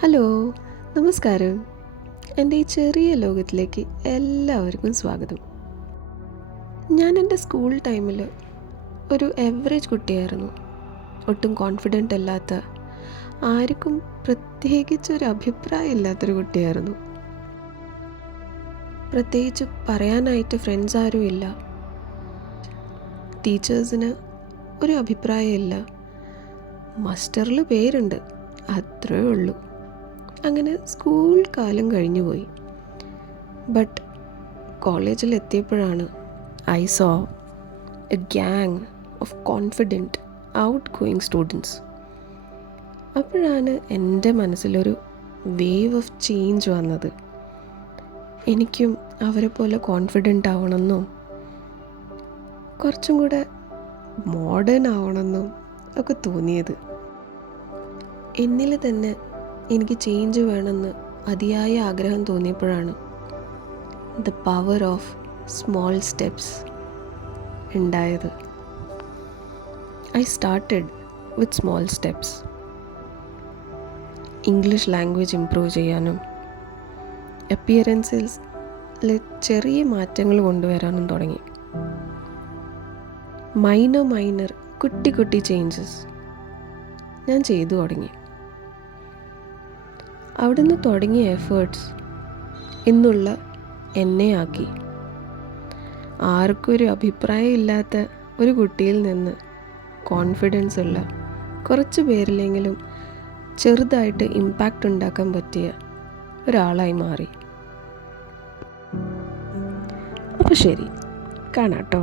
Hello, നമസ്കാരം. എൻ്റെ ഈ ചെറിയ ലോകത്തിലേക്ക് എല്ലാവർക്കും സ്വാഗതം. ഞാൻ എൻ്റെ സ്കൂൾ ടൈമിൽ ഒരു എവറേജ് കുട്ടിയായിരുന്നു. ഒട്ടും കോൺഫിഡൻ്റ് അല്ലാത്ത, ആർക്കും പ്രത്യേകിച്ചൊരു അഭിപ്രായം ഇല്ലാത്തൊരു കുട്ടിയായിരുന്നു. പ്രത്യേകിച്ച് പറയാനായിട്ട് ഫ്രണ്ട്സ് ആരും ഇല്ല. ടീച്ചേഴ്സിന് ഒരു അഭിപ്രായമില്ല. മസ്റ്ററിൽ പേരുണ്ട്, അത്രേ ഉള്ളൂ. അങ്ങനെ സ്കൂൾ കാലം കഴിഞ്ഞു പോയി. ബട്ട് കോളേജിൽ എത്തിയപ്പോഴാണ് I so A gang of confident out going students. അപ്പോഴാണ് എൻ്റെ മനസ്സിലൊരു വേവ് ഓഫ് ചേഞ്ച് വന്നത്. എനിക്കും അവരെ പോലെ കോൺഫിഡൻ്റ് ആവണമെന്നും കുറച്ചും കൂടെ മോഡേൺ ആവണമെന്നും ഒക്കെ തോന്നിയത്. എന്നിൽ തന്നെ എനിക്ക് ചേഞ്ച് വേണമെന്ന് അതിയായ ആഗ്രഹം തോന്നിയപ്പോഴാണ് the power of small steps ഉണ്ടായത്. I started with small steps. English language improve ചെയ്യാനും അപ്പിയറൻസിൽ ചെറിയ മാറ്റങ്ങൾ കൊണ്ടുവരാനും തുടങ്ങി. മൈനർ കുട്ടി കുട്ടി ചേഞ്ചസ് ഞാൻ ചെയ്തു തുടങ്ങി. അവിടുന്ന് തുടങ്ങിയ എഫേർട്സ് ഇന്നുള്ള എന്നെ ആക്കി. ആർക്കൊരു അഭിപ്രായം ഇല്ലാത്ത ഒരു കുട്ടിയിൽ നിന്ന് കോൺഫിഡൻസ് ഉള്ള കുറച്ച് പേരിലെങ്കിലും ചെറുതായിട്ട് ഇമ്പാക്റ്റ് ഉണ്ടാക്കാൻ പറ്റിയ ഒരാളായി മാറി. അപ്പോൾ ശരി, കാണാം കേട്ടോ.